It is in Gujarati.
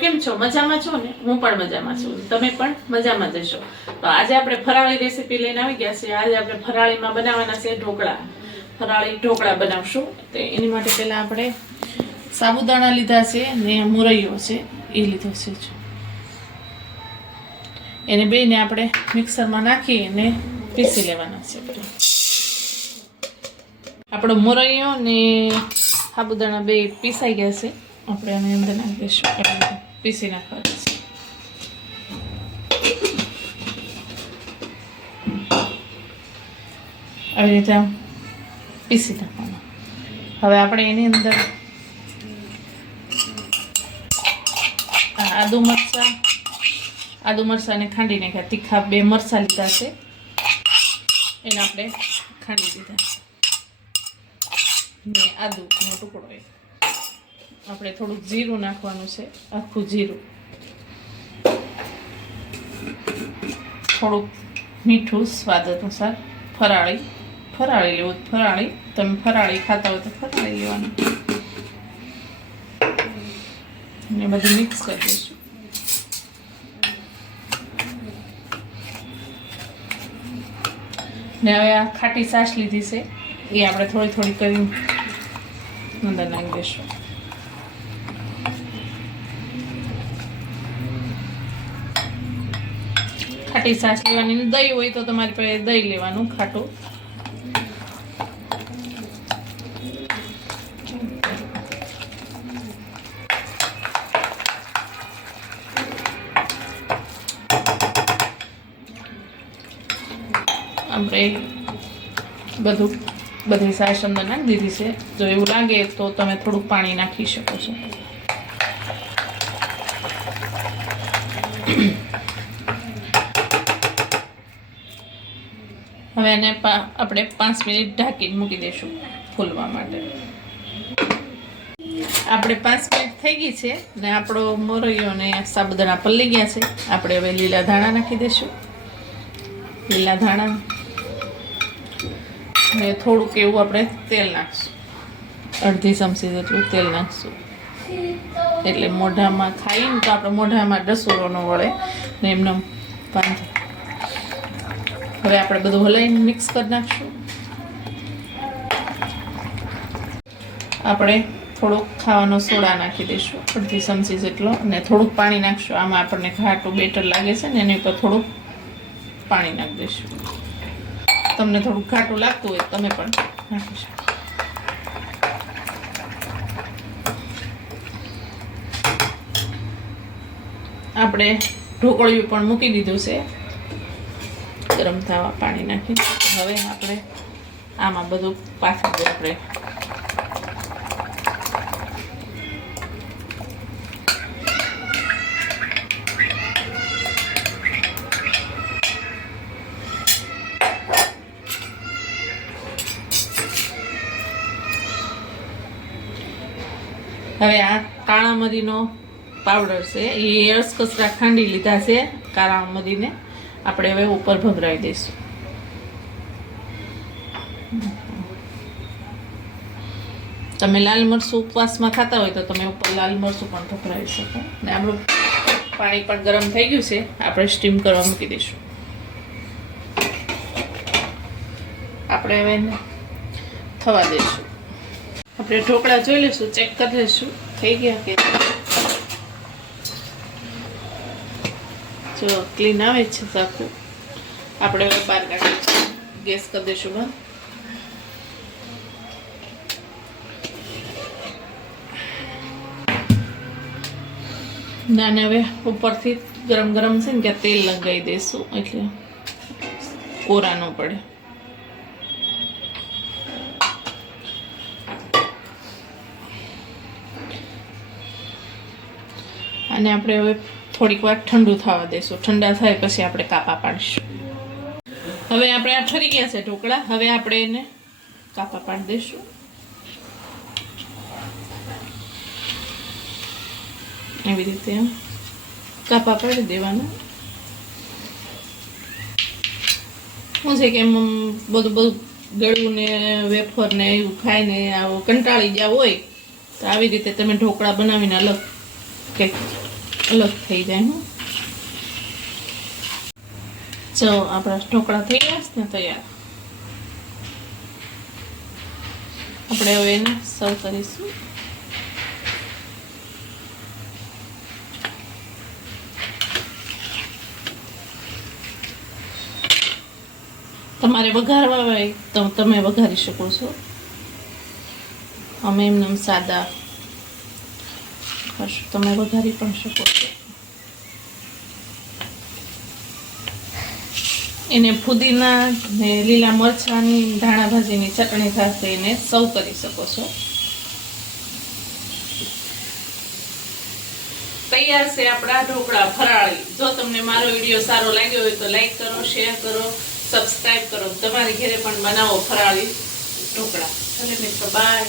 કેમ છો? મજામાં છો ને? હું પણ મજામાં છું, તમે પણ મજામાં જ હશો. તો આજે આપણે ફરાળી રેસીપી લઈને આવી ગયા છે. આજે આપણે ફરાળીમાં બનાવવાના છે ઢોકળા. ફરાળી ઢોકળા બનાવશું. તો એની માટે પહેલા આપણે સાબુદાણા લીધા છે ને મુરૈયો છે એ લીધો છે. એને બેને આપણે મિક્સરમાં નાખી અને પીસી લેવાના છે. આપણો મુરૈયો ને સાબુદાણા બે પીસાઈ ગયા છે. આપણે આની અંદર નાખી દઈશું, પીસી નાખવાનું છે. આવી રીતે પીસી નાખવાનું. હવે આપણે એની અંદર આદુ મરચાંને ખાંડી નાખ્યા. તીખા 2 મરચાં લીધા છે, એને આપણે ખાંડી દીધા ને આદુનો ટુકડો. આપણે થોડુંક જીરું નાખવાનું છે, આખું જીરું, થોડુંક મીઠું સ્વાદ અનુસાર. ફરાળી લેવું, ફરાળી તમે ફરાળી ખાતા હોય તો ફરાળી લેવાનું. ને બધું મિક્સ કરી દઈશું. ને હવે આ ખાટી છાશ લીધી છે એ આપણે થોડી થોડી કરી અંદર નાખી દઈશું. ખાટી છાશ લેવાની. દહીં હોય તો તમારી પાસે દહીં લેવાનું ખાટું. આપણે બધી છાશ અંદર નાખી દીધી છે. જો એવું લાગે તો તમે થોડુંક પાણી નાખી શકો છો. હવે એને આપણે 5 મિનિટ ઢાંકીને મૂકી દઈશું ફૂલવા માટે. આપણે 5 મિનિટ થઈ ગઈ છે ને આપણો મોરૈયો ને સાબુદાણા પલળી ગયા છે. આપણે હવે લીલા ધાણા નાખી દઈશું. લીલા ધાણા ને થોડુંક એવું આપણે તેલ નાખશું. 1/2 ચમચી જેટલું તેલ નાખશું. એટલે મોઢામાં ખાઈને તો આપણે મોઢામાં ડસુરો ન વળે ને એમને બાંધે. હવે આપણે બધું હલાવીને મિક્સ કરી નાખશું. આપણે થોડોક ખાવાનો સોડા નાખી દઈશું, 1/2 ચમચી જેટલો, અને થોડુંક પાણી નાખશું. આમાં આપણને ઘાટું બેટર લાગે છે ને એની ઉપર થોડુંક પાણી નાખી દઈશું. તમને થોડુંક ઘાટું લાગતું હોય તમે પણ નાખી શકો. આપણે ઢોકળિયું પણ મૂકી દીધું છે ગરમ થવા પાણી નાખી. હવે આપણે આમાં બધું પાથરી આપણે હવે આ કાળા મરીનો પાવડર છે એ અસકસરા ખાંડી લીધા છે. કાળા મરીને આપણે હવે ઉપર ભભરાવી દઈશું. તમે લાલ મરચું ઉપવાસમાં ખાતા હોય તો તમે ઉપર લાલ મરચું પણ ભભરાવી શકો. ને આપણું પાણી પણ ગરમ થઈ ગયું છે. આપણે સ્ટીમ કરવા મૂકી દઈશું. આપણે હવે થવા દઈશું. આપણે ઢોકળા જોઈ લઈશું, ચેક કરી લઈશું થઈ ગયા કે. જો ક્લીન આવે છે સાકું. આપણે હવે બહાર કાઢીશું. ગેસ કરી દઈશું બંધ. નાને હવે ઉપરથી ગરમ ગરમ છે ને ત્યાં તેલ લગાવી દઈશું એટલે કોરા ન પડે. અને આપણે હવે થોડીક વાર ઠંડુ થવા દઈશું. ઠંડા થાય પછી આપણે કાપા પાડીશું. હવે આપણે આ ઠરી ગયા છે ઢોકળા. હવે આપણે એને કાપા પાડી દઈશું. એવી રીતે કાપા પાડી દેવાના. શું છે કે એમ બધું ગળું ને વેફર ને એવું ખાઈને આવું કંટાળી ગયા હોય તો આવી રીતે તમે ઢોકળા બનાવીને અલગ કંઈક અલગ થઈ જાય. જો આપણા ઢોકળા થઈ ગયા છે ને તૈયાર. આપણે હવે એને સર્વ કરીશું. તમારે વઘારવા હોય તો તમે વઘારી શકો છો. અમે એમને સાદા કરશું, તમે વઘારી પણ શકો છો. એને ફુદીના ને લીલા મરચાંની ધાણા ભાજીની ચટણી સાથે એને સર્વ કરી શકો છો. તૈયાર છે આપણા ઢોકળા ફરાળી. જો તમને મારો વિડીયો સારો લાગ્યો હોય તો લાઈક કરો, શેર કરો, સબસ્ક્રાઇબ કરો. તમારી ઘરે પણ બનાવો ફરાળી ઢોકળા. ચલો મિત્રો, બાય.